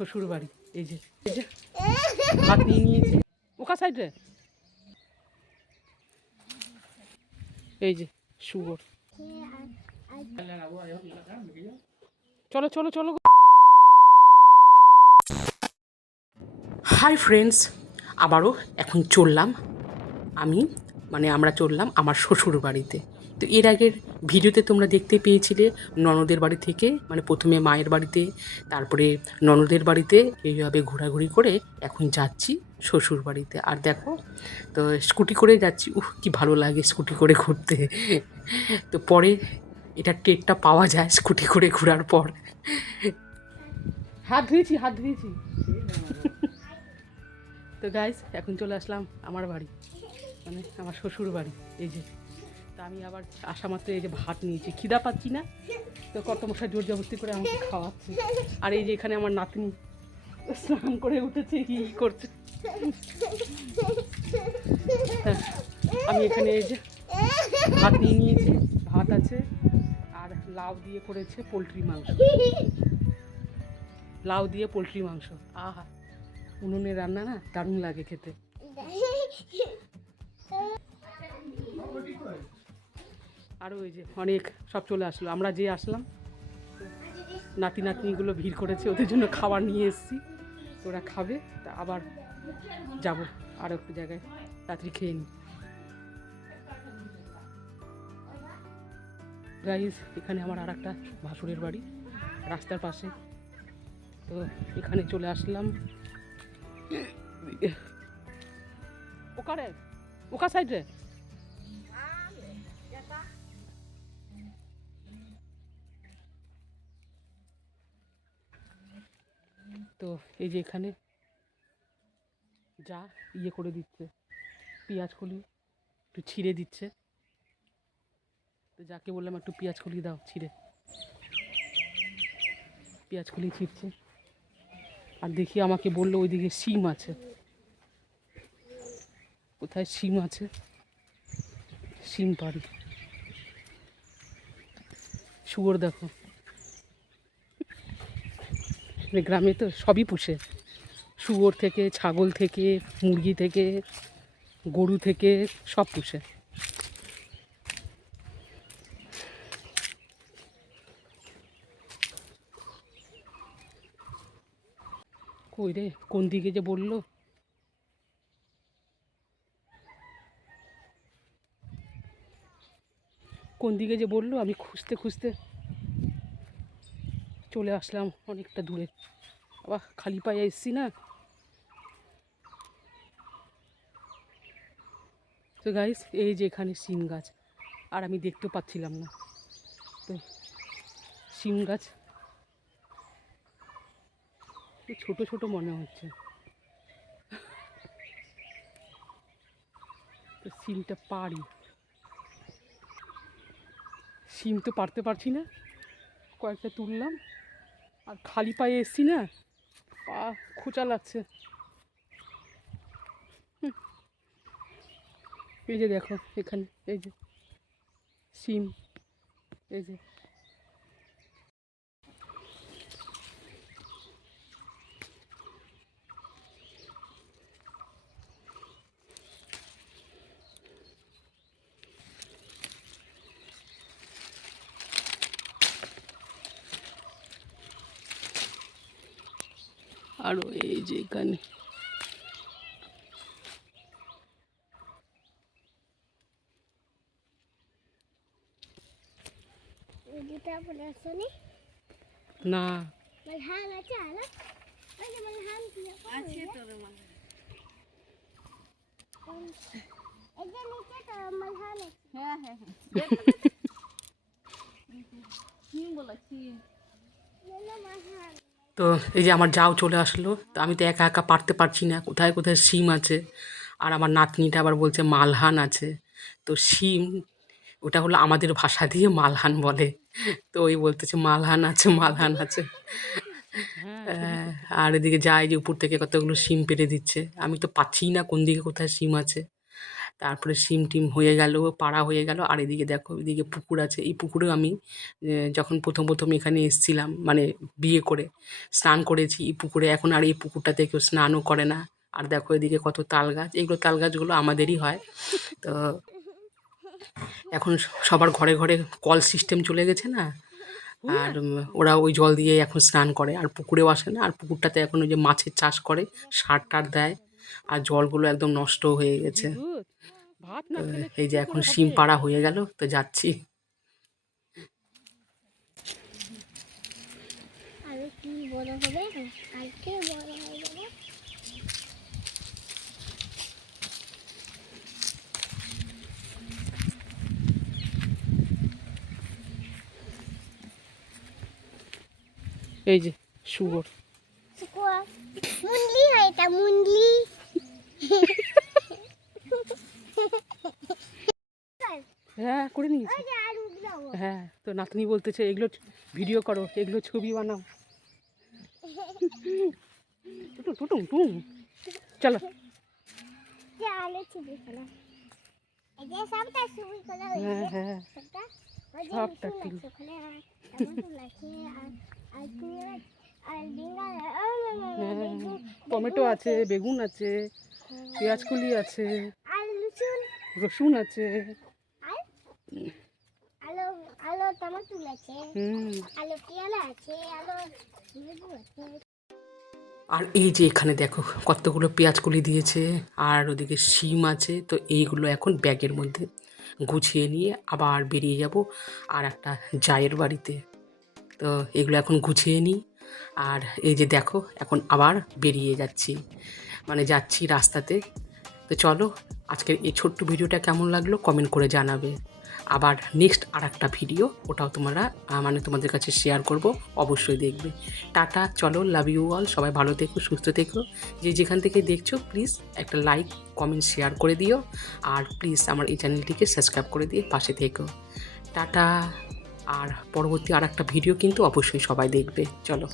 শ্বশুর বাড়ি। এই যে ভাত নিয়ে নিয়েছি ওকা সাইডে। এই যে শুয়োর। চলো চলো চলো। হাই ফ্রেন্ডস, আবারও এখন চললাম আমরা চললাম আমার শ্বশুর বাড়িতে। তো এর আগের ভিডিওতে তোমরা দেখতে পেয়েছিলে ননদের বাড়ি থেকে, প্রথমে মায়ের বাড়িতে, তারপরে ননদের বাড়িতে, এইভাবে ঘোরাঘুরি করে এখন যাচ্ছি শ্বশুর বাড়িতে। আর দেখো, তো স্কুটি করে যাচ্ছি। কি ভালো লাগে স্কুটি করে ঘুরতে। তো পরে এটা টেরটা পাওয়া যায় স্কুটি করে ঘোরার পর। হাত ধুয়েছি। তো গাইস, এখন চলে আসলাম আমার বাড়ি, আমার শ্বশুর বাড়ি। এই যে, তা আমি আবার আসা মাত্র এই যে ভাত নিয়েছি, খিদা পাচ্ছি না, তো কর্তামশাই জোর জবরদস্তি করে আমাকে খাওয়াচ্ছে। আর এই যে এখানে আমার নাতনি স্নান করে উঠেছে, কি করছে। আমি এখানে এই যে ভাত নিয়ে নিয়েছি, ভাত আছে আর লাউ দিয়ে করেছে পোলট্রি মাংস। লাউ দিয়ে পোলট্রি মাংস, আহা, উনুনে রান্না না, দারুণ লাগে খেতে। আরও ওই যে অনেক সব চলে আসলো, আমরা যে আসলাম নাতি নাতনিগুলো ভিড় করেছে, ওদের জন্য খাবার নিয়ে এসেছি, ওরা খাবে। তা আবার যাব আরও একটু জায়গায়, তাড়াতাড়ি খেয়ে নিই। গাইস, এখানে আমার আর একটা ভাসুরের বাড়ি রাস্তার পাশে, তো এখানে চলে আসলাম। ওকা সাইডে তো এই যে এখানে যা ইয়ে করে দিচ্ছে, পেঁয়াজ কলি একটু ছিঁড়ে দিচ্ছে। তো যাকে বললাম একটু পেঁয়াজ কলি দাও, ছিঁড়ে পেঁয়াজ কলি ছিঁড়ছে। আর দেখি আমাকে বললো ওইদিকে শিম আছে। কোথায় শিম আছে, শিম পাড়ি। শুয়োর দেখো, গ্রামে তো সবই পুষে, শুয়োর থেকে, ছাগল থেকে, মুরগি থেকে, গরু থেকে, সব পুষে। কই রে, কোন দিকে যে বললো, আমি খুঁজতে খুঁজতে চলে আসলাম অনেকটা দূরে। আবার খালি পায়ে এসছি না। তো গাইস, এই যে এখানে শিম গাছ, আর আমি দেখতেও পাচ্ছিলাম না। তো শিম গাছ ছোট ছোট মনে হচ্ছে। তো শিমটা পারি, শিম তো পারতে পারছি না, কয়েকটা তুললাম, আর খালি পায়ে এসছি না, পা খোঁচা লাগছে। এই যে দেখো এখানে, এই যে শিম, এই যে আরও এই যে এখানে না, তো এই যে আমার যাও চলে আসলো। তো আমি তো একা একা পারতে পারছি না, কোথায় কোথায় শিম আছে। আর আমার নাতনিটা আবার বলছে মালহান আছে। তো শিম, ওটা হলো আমাদের ভাষা দিয়ে মালহান বলে। তো ওই বলতেছে মালহান আছে। আর এদিকে যায় যে উপর থেকে কতগুলো শিম পেড়ে দিচ্ছে, আমি তো পাচ্ছি না কোন দিকে কোথায় শিম আছে। তারপরে শিম টিম হয়ে গেল, পাড়া হয়ে গেল। আর এদিকে দেখো, এদিকে পুকুর আছে। এই পুকুরেও আমি যখন প্রথম প্রথম এখানে এসেছিলাম মানে বিয়ে করে স্নান করেছি এই পুকুরে। এখন আর এই পুকুরটাতে কেউ স্নানও করে না। আর দেখো এদিকে কত তাল গাছ, এগুলো তাল গাছগুলো আমাদেরই হয়। তো এখন সবার ঘরে ঘরে কল সিস্টেম চলে গেছে না, আর ওরা ওই জল দিয়ে এখন স্নান করে, আর পুকুরেও আসে না। আর পুকুরটাতে এখন ওই যে মাছের চাষ করে, সার টার দেয়, আর জলগুলো একদম নষ্ট হয়ে গেছে। তো এই যে এখন শিম পাড়া হয়ে গেল, তো যাচ্ছি। এই যে শুয়োর, মুন্ডলি হয় এটা, মুন্ডলি। হ্যাঁ করে নিয়েছি। হ্যাঁ, তো নাতনি বলতেছে এগুলো ভিডিও করো, এগুলো ছবি বানাও। টুটুম টুটুম টুম, চলো। হ্যাঁ হ্যাঁ, সবটা তুল। টমেটো আছে, বেগুন আছে, পেঁয়াজ কলি আছে, রসুন আছে। আর এই যে এখানে দেখো কতগুলো পেঁয়াজ কলি দিয়েছে, আর ওদিকে শিম আছে। তো এইগুলো এখন ব্যাগের মধ্যে গুছিয়ে নিয়ে আবার বেরিয়ে যাব আর একটা জায়ের বাড়িতে। তো এগুলো এখন গুছিয়ে নিই। আর এই যে দেখো এখন আবার বেরিয়ে যাচ্ছি, মানে যাচ্ছি রাস্তাতে। তো চলো, আজকের এই ছোট্ট ভিডিওটা কেমন লাগলো কমেন্ট করে জানাবে। আবার নেক্সট আর একটা ভিডিও, ওটাও তোমরা মানে তোমাদের কাছে শেয়ার করব, অবশ্যই দেখবে। টাটা, চলো, লাভ ইউ অল। সবাই ভালো থেকো, সুস্থ থেকো। যে যেখান থেকে দেখছো প্লিজ একটা লাইক কমেন্ট শেয়ার করে দিও, আর প্লিজ আমার এই চ্যানেলটিকে সাবস্ক্রাইব করে দিয়ে পাশে থেকো। টাটা। আর পরবর্তী আর একটা ভিডিও কিন্তু অবশ্যই সবাই দেখবে। চলো।